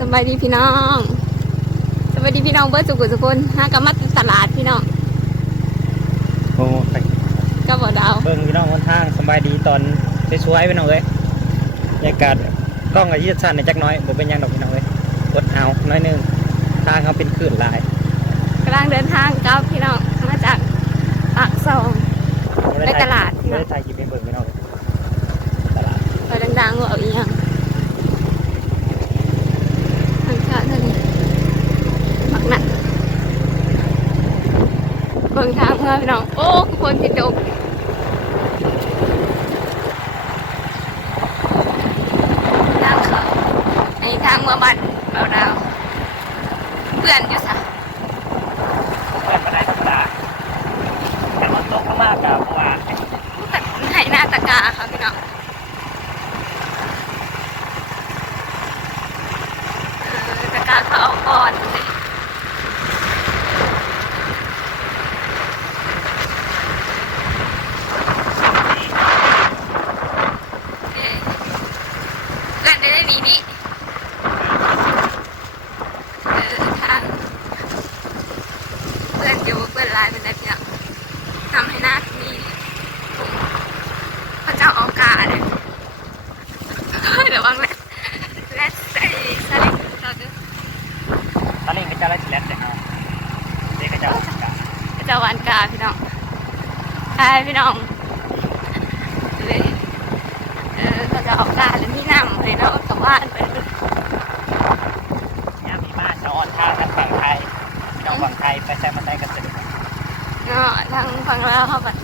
สบายดีพี่น้องสบายดีพี่น้องเบิร์ดสุกุสุคนห้ากำมัดตลาดพี่น้องโอ้ไปก็บ่ดาวเบิ่งพี่น้องคนทางสบายดีตอนสวยๆพี่น้องเอ้ยบรรยากาศกล้องกับยืดสั้นในอยจักหน้อยบ่เป็นหยังดอกพี่น้องเอ้ยกดเอาน้อยหนึงทางเขาเป็นคลื่นหลายกำลังเดินทางกับพี่น้องมาจากปากซองไปตลาดพี่น้ไม่อง ได้ถ่ายคลิปเป็นเบิ่งพี่น้องเอ้ยตลาด ไปดังๆว่าเอาอีหยังทางชาติเท่านี้ปักหนักเบิ่งทางเมื่อพี่น้อง โอ้คนที่ดกทางเขาในทางเมื่อบันเราดาวเพื่อนอยู่สะเพื่อนมาได้ธรรมดาแต่มันตกมากกับเมื่อวานแต่ไหหน้าตะกาค่ะพี่น้องเออตะกาเขาเอาก่อนเลยเอ๊ะเล่นได้ได้ดีนี่เออทางเพื่อนอยู่เพื่อนไลน์เป็นได้เพียงทำให้หน้ามี พระเจ้าออกาเลยเดี๋ยววางแลแลใส่สลิงเราดู ตอนนี้ก็จะไล่สิแลนด์เลยเนาะเด็กก็จะเอาสิกา พระเจ้าวานกาพี่น้องใช่พี่ น้องเลยเออพระเจ้าออกกาแล้วมีน้ำเลยแล้วก็ว่านไปเลยเนี่ยมีมาจะออนทางกันฝั่งไทยพี่น้องฝั่งไทยไปแซมมาได้กันสนุกเนาะทางฝั่งเราวเขาแบบ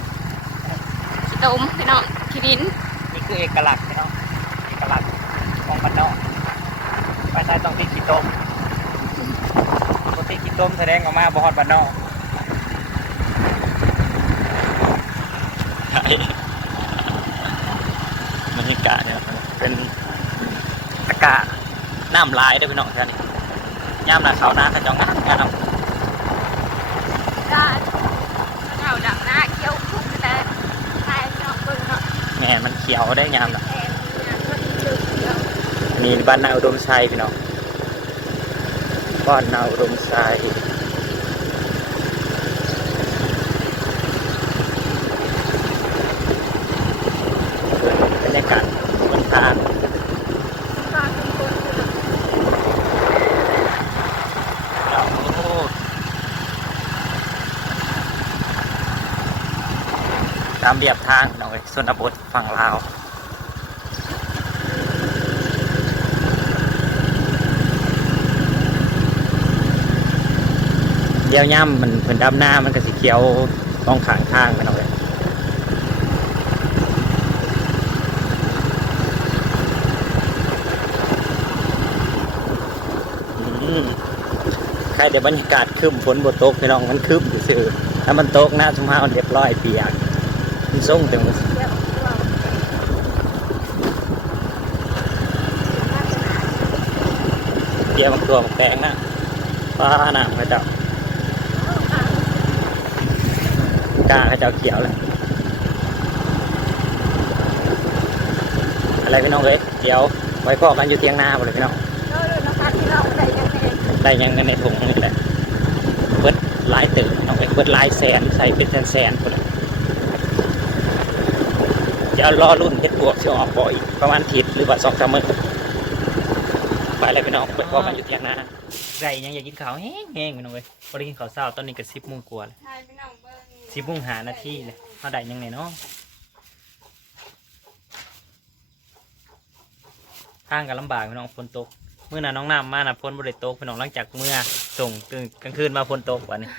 ขี้ต้มพี่น้องขี้ดินนี่คือเอกลักษณ์พี่น้องเอกลักษณ์ของบ้านนอกไปใช้ต้องที่ขีดต้มปกติขีดต้มแสดงออกมาบ่ฮอดบ้านนอก บรรยากาศเนี่ยเป็นอากาศน้ำลายเด้วยพี่น้องท่านนี่ย่ามหนาเขาวหน้าถ้าจองงานงานเอากาเจ้าดังหน้าเขี้ยวคุกแต่ใช่พี่น้องเบิ่งเนาะแม่มันเขียวได้ยามละแทนเนี่ยก็ชื่อเขียวมีบ้านนาอุดมชัยพี่น้องบ้านนาอุดมชัยบรรยากาศบนทาง ฟ้าเป็นคนคือแบบ เราโอ้ตามเรียบทางหน่อยส่วนบทฝั่งลาวเดี๋ยวย่ำมันเพิ่นดำหน้ามันก็สีเขียวต้องขางทางไปหน่อยใครเดี๋ยวบรรยากาศคืมฝนบดตกพี่น้องมันคืมซื่อถ้ามันตกหน้าชุมพามันเรียบร้อยเปียก ส่งเต็มเขียวเราเกี่ยมันตัวมแตงนะป้าหนามเขาเจ้ากล้าเขาเจ้าเขียวเลยอะไรพี่น้องเอ้ยเดี๋ยวไว้พอกันอยู่เทียงหน้าหมดเลยพี่น้องเราเลยนะคะที่เราได้ยังไงได้ยังกันในถุงนี่แหละเบิดลายตึกน้องเอ้ยเบิดลายแสนใส่เป็นแสนแสนๆคนเลย เดี๋ยวรอรุ่นเพชรบวกที่ออกบ่อยประมาณอาทิศหรือว่าสองสามมื้อไปเลยพี่น้องไปพอกันอยู่เทียงหน้าไก่ยังอยากกินข้าวแห้งแห้งๆพี่น้องเอ้ยพอได้กินข้าวเช้าตอนนี้ก็สิบโมงกว่าเลยใช่พี่น้องเบิ้งสิบโมงหานาทีเลยเขาได้ยังไงเนาะทางกันลำบากพี่น้องฝนตกเมื่อน่ะน้องน้ำมาน่ะฝนบริตกพี่น้องหลังจากเมื่อส่งกลางกลางคืนมาฝนตกวันนี้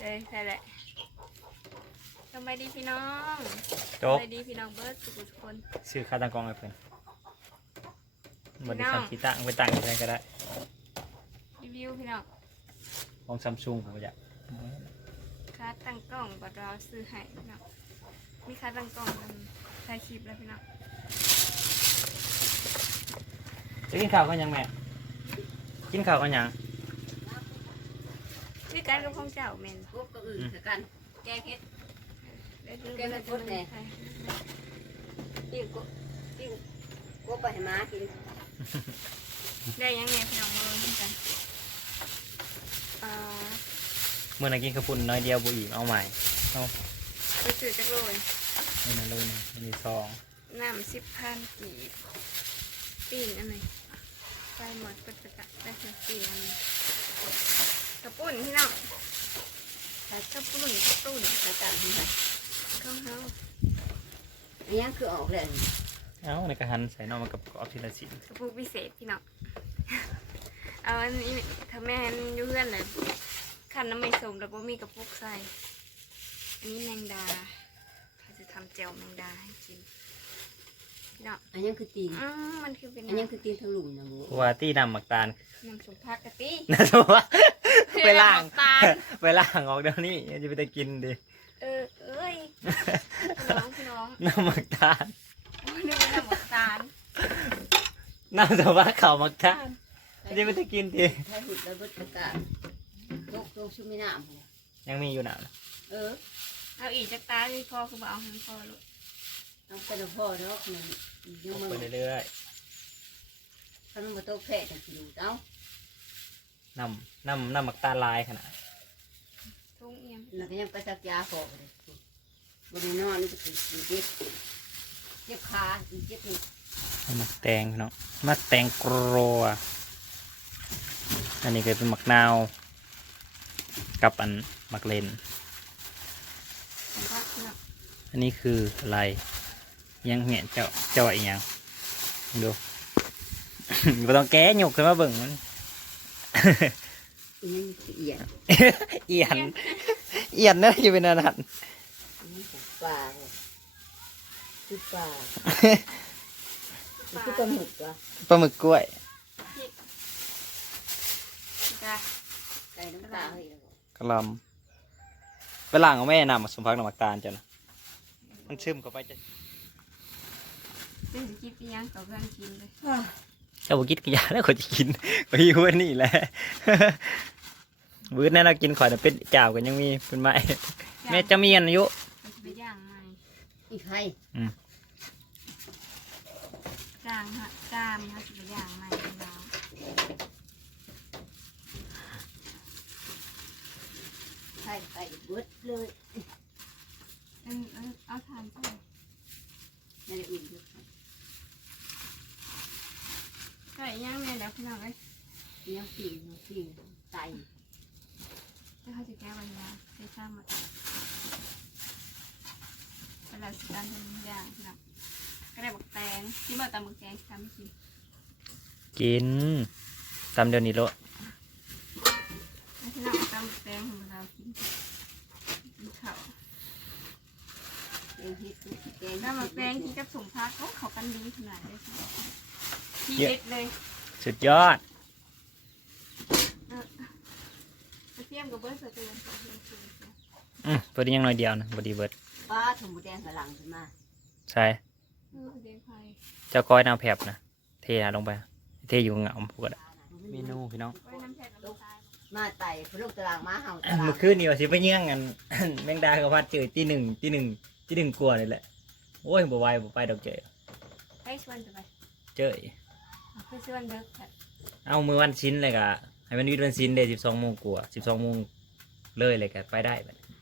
เอ้ยใช่แหละส บายดีพี่น้องตสกบายดีพี่น้องเบิร์ดสุขุทุกคนซื้อข้าวตังกองให้เพื่อนบริพี่น้ษัอทงที่ตั้งไปตั้งที่ไหนก็ได้ รีวิวพี่น้องของซัมซุงผมอยากค่าตั้งกล้องบัดเราซื้อให้พี่น้องมีค่าตั้งกล้องทำถ่ายคลิปแล้วพี่น้องจะกินข้าวกันยังแม่ กินข้าวกันยังชื่อการกับของเจ้าแมนพวกก็อื่นเถอะกัน แกงเฮ็ดได้ดู แกไม่พูดแน่ปิ้งก็ปิ้งก็ไปให้หมากินได้ยังไงพี่น้องมาลุ้นกันเอ่อเมื่อนักกินข้าวปุ้นน้อยเดียวบุอีกเอาใหม่เอาไปซื้อจักโลยนี่นะเลยหนึ่งมีซองน้ำสิบพันกีบปีนอันไหนไปหมดก็จะกะได้เพียงปีนอันนี้กระปุ่นพี่น้องกระปุ่นกระปุ่นสกัดนี่ค่ะ ข้าวเฮาอันนี้คือออกเลยเอาในกระหันใส่นอกมากับกรอบทีละชิ้นกระปุกพิเศษพี่น้องเอาอันนี้ถ้าแม่นอยู่เพื่อนเลยขันน้ำไม่สมแล้วบ่มีกระปุกใส่ อันนี้แมงดาเขาจะทำแจวแมงดาให้กินพี่น้องอันนี้คือตีนอืมมันคือเป็นอันนี้คือตีนทะลุนะหมูเพราะว่าที่นำหมักตาลน้ำสมพักกะตินะทัวาไปล่างน้ำตาลไปล่างออกเดี๋ยวนี้จะไปได้กินดิ เออเอ้ ยพี่น้องพี่น้องน้ำหมักตาลโอ้ยนึกว่าน้ำหมกตาลน้ำสว่าเขาวหมักตาลจะไม่ได้กินดิใช้หุ่นแล้วเบิดประกาศยกตรงชุมินามยังมีอยู่หนาเออเอาอีกจากตาที่พ่อคือบ่เอาให้พ่อลูกเอาไปแล้วพ่อเนาะมันยังมันไปเรื่อยถ้ามันมาโตแค่แต่กินเอาๆน้ำน้ำน้ำหมักตาลลายขนาดทุ่งเอียงแล้วก็ยังไปสักยาพอเลย บนนอนนี่จะเป็นเจ็บเจ็บขาเจ็บนี่หมักแตงพี่น้องหมักแตงกรัวอันนี้ก็เป็นหมักนาว กับอันหมักเลนสมพักพี่น้องอันนี้คืออะไร ยังเห็นเจ้าเจ้าอีกยังดูไม่ต้องแก้หยกขึ้นมาเบิ่งมันอันนี้คือเอียดเอียนเอียนนะอยู่เป็นอันนั้นอันนี้คือปลาเลย คือปลาคือปลาหมึกเหรอปลาหมึกกล้วยจ้ะไก่น้ำตาเฮ้ยกระหลำไปล่างเอาแม่นำมาสมพักน้ำหมักตาลจ้ะนะมันซึมเข้าไปจะซึ่งจะคิดอีหยังต่อเพื่อนกินเลยเจ้าบุกิดกินยาแล้วเขาจะกินไปหิวอันนี่แหละบื้อแน่เรากินข่อยน่ะเป็นจ่าวกันยังมีเป็นไม้แม่จะมีอายุมันจะไปย่างใหม่อีกใครจ้างฮะจ้ามฮะจะไปย่างใหม่เป็นดาวใครไปเบิดเลยเออเออเอาทานไปไม่ได้อุ่นเลยไก่ย่างแม่แล้วพี่น้องเอ้ยยังปีนยังปีนไตจะเขาจะแก้วันยาใช้ซ้ำมาเวลาสิการทำย่างพี่น้อง ก็ได้บอกแตงที่มาตำบักแตงทำกินกินตามเดี๋ยวนี้โลดให้พี่น้องตำบักแตงของเรากินกินข้าวแกงเห็ดแกงน้ำบักแตงกินกับสมพักเขาเขากันดีขนาดเลยทีเด็ดเลยสุดยอดกระเทียมกับเบิร์ดใส่ตัวใส่ตัวใส่ตัวอืมพอดียังน้อยเดียวนะพอดีเบิดปลาถุงหมูแดงกระหลังขึ้นมาใช่ เออเด็กไฟเจ้าก้อยน้ำแผบนะเทลงไป เทอยู่เหงาพวกนเมนูพี่น้อง ไว้น้ำแข็งน้ำตาลมาไต่พลูกตารางม้าเห่าตารางเมื่อคืนนี่ว่าสิไปเยี่ยงกัน แมงดากับพัดเจอที่หนึ่งที่หนึ่งที่หนึ่งกลัวเลยแหละ โอ้ยบ่ไหวบ่ไปดอกเจอให้ชวนจะไปเจอเอาคือชวนเด็กค่ะเอามือวันชิ้นเลยกะให้มันวิดวันชิ้นเด้สิบสองโมงกลัวสิบสองโมงเลยเลยกะไปได้บัดเออ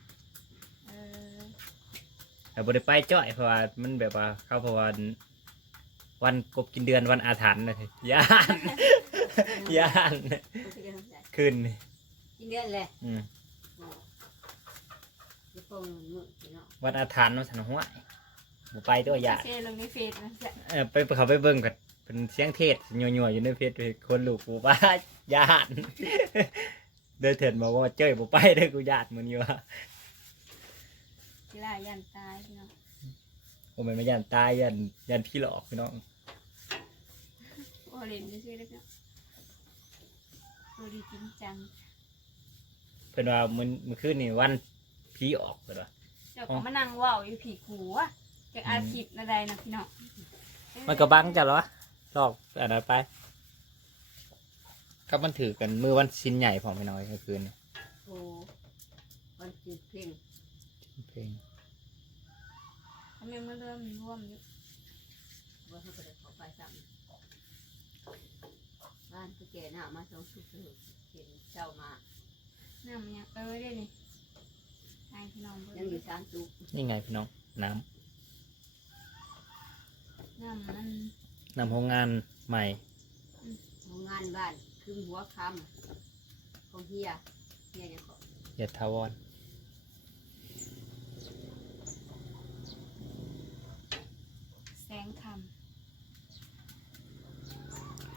แต่บ่ได้ไปจ้อยเพราะว่ามันแบบว่าเข้าเพราะว่าวันกบกินเดือนวันอาถรรพ์เลยย่านย่านคืนนี่กินเดือนเลยอืมจะปงมือเนาะวันอาถรรพ์มันสันหัวบ่ไปตัวย่านเซลงในเฟซนะจ๊ะเออไปเขาไปเบิ่งกันเป็นเสียงเทศยัวๆอยู่ในเพจคนลูกปูป้าญาติเดินเถินบอกว่าเจ้ยบ่ไปเด้อกูญาติมึงอยู่ว่า กีฬายันตายพี่น้องผมเป็นมายันตายยันยันพี่หลอกพี่น้องโอเล่นซื่อๆเล็กเนาะโอดีจริงจังเพิ่นว่ามันมันคืนนี่วันพี่ออกเพิ่นว่าเจ้าก็มานั่งเว่าวอยู่ผีขัวจากอาทิตย์อะไรนะพี่น้องมันก็บังจ้ะเหรอหลอกอันนั้นไปครับมันถือกันมือวันชิ้นใหญ่ของพี่น้อยเมื่อคืนนี่โอ้วันกินเพ่ง เพลงทำไมมาเริ่มร่วมอยู่ว่าเขาจะขอไปซ้ำว่าานก็แก่หน้ามาสองชุดเถอะเห็นเจ้ามาน้ำยังเออได้นี่ให้พี่น้องเบิ่ยังงอยู่สามตุกนี่ไงพี่น้องน้น้ำมันำน้ำโรงงานใหม่โรงงานบ้านคือหัวคำของเฮียเฮียยังขอเยดทาวอน แสง ค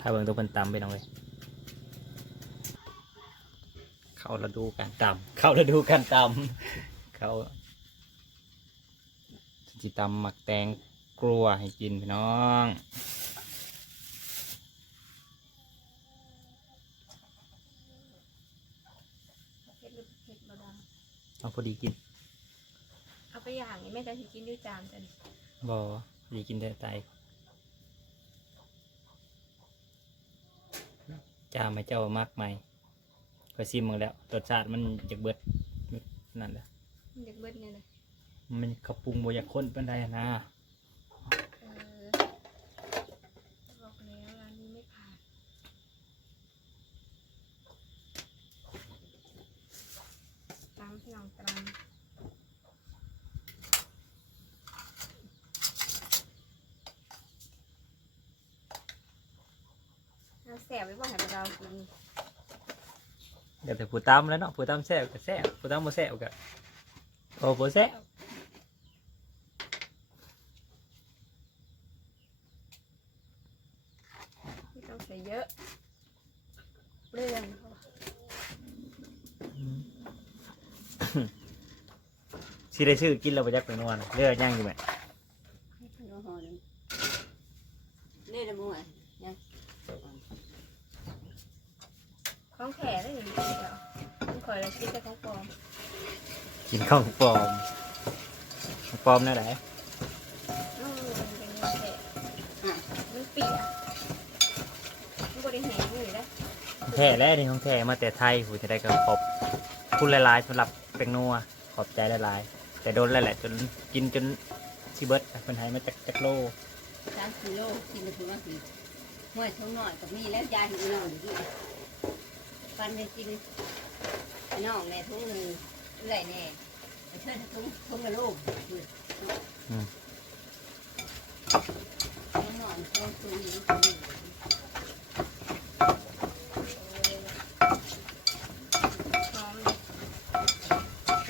ถ้าเบิ่งตัวเพิ่นตำไปน้องเลยเข้าฤดูการตำเข้าฤดูการตำเขาจิตำหมักแตงกลัวให้กินพี่น้องำเผ็ดหรือเผ็ดบ่ดังเอาพอดีกินเอาไปอย่างนี้แม่จะสิกินด้วยจานจ้ะนี่ บอพอ ดีกินได้ไตจ้าไม่เจ้ามากไหมเคยซิมมึงแล้วรสชาติมันจากเบิดนั่นแหละมันอยากเบิดเนี่ยเลยมันกระปรุงบอยากข้นเป็นไดอะนะ เออบอกแล้วร้านนี้ไม่ผ่านตามพี่น้องตามเอา แสบไว้บ่ให้เรากินเดี๋ยวแต่ผู้ตั้มแล้วเนาะผู้ตั้มแซ่บก็แซ่บผู้ตั้มบ่แซ่บก็โอ้บ่แซ่บไม่ต้องใส่เยอะเปลืองเพราะว่าสิได้ชื่อกินแล้วบ่จักไปนวลเลือดย่างอยู่ไหมให้ขนมห่อหนึงนี่ละมั่วยัง ของแข็ได้หนึ่งเดียวต้องคอยละคิดแต่ของปลอมกินข้าวปลอมของปลอมนั่นแหละอืมมันเป็นเงินแข็มันเปียกมันบริแหงอยู่ได้แท้แล้วนี่ของแท้มาแต่ไทยผู้จะได้ก็ขอบคุณหลายๆสำหรับเป็งนัวขอบใจหลายๆแต่โดนแล้วแหละจนกินจนสิเบิดเป็นไห้มาจากจักโลสามกิโลกินไปถึงว่าสิห้วยท้องหน่อยกับมีแล้วยายให้น้องอยู่ที่ปันไปกินให้น้องแม่ทุ่งหนึ่งเอื่อยแน่ไปเชิญทุ่งทุ่งละลูกท้องหน่อยท้องตุ้ยพร้อมเลย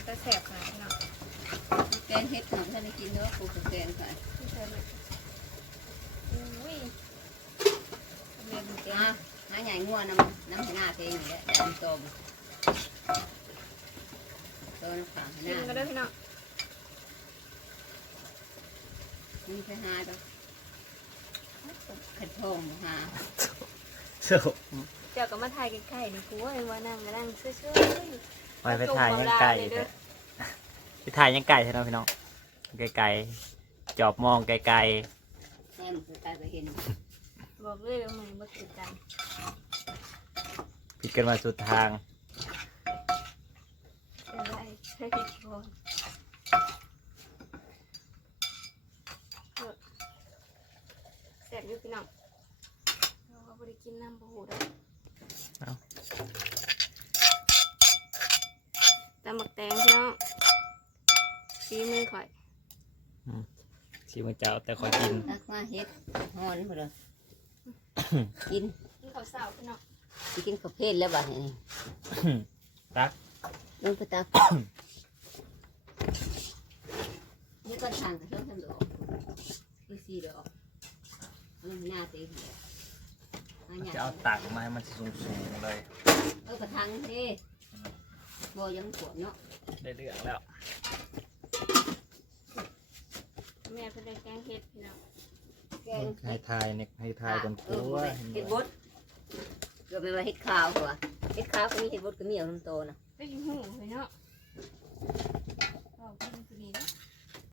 จะแสบขนาดนี้เนาะแกงเห็ดขนมท่านได้กินเนื้อปูกับแกงก่อนที่เธอเลยอุ้ยเรียนเก่งอะหาใหญ่งัวน้ำน้ำหน้าเตงอยู่แล้วดำตมตัวน้ำขางหกินน้าก็ได้พี่น้องมีไปหาดอกขัดทองบ่หาโซ่เจ้าก็มาถ่ายใกล้ๆนี่กูว่าว่านั่งก็นั่งเชื่อไปไปถ่ายยังไก่เถอะไปถ่ายยังไก่ใช่ไหมพี่น้องไกลๆจอบมองไกลแม่มันคือตายไปเห็นๆ บอกเลยว่ามึงบ่ติดกันๆผิดกันมาสุดทางเป็นไรใช่ผิดคนแสบอยู่พี่น้องเราก็บ่ได้กินน้ำบูได้เอาตำบักแตงพี่น้องซีมือข่อยชิมอเจ้าแต่ขอกิน ตักมาเฮ็ดหอนหมดเลย กินกินข้าวเสาพี่น้องสิกินข้าวเพลแล้วบ่เนี่ยตักลงไปตักนี่ก็ทางกับช่องทำดอกอีสี่ดอกมันหน้าเต็มเลยมาใหญ่จะเอาตักมาให้มันสูงๆเลยเออกระทังเท่บ่ยังขวดเนาะได้เรื่องแล้ว แม่เพิ่นได้แกงเห็ดพี่น้อง แกงให้ทายเนี่ยให้ทายกันเอตัอวเฮ็ดบดเกือบไปว่าเฮ็ดข้าวหัวเฮ็ดข้าวก็มีเฮ็ดบดก็มีเอาน้ำโตนะได้ยินหูเลยเนาะเอากินตัวนี้นะ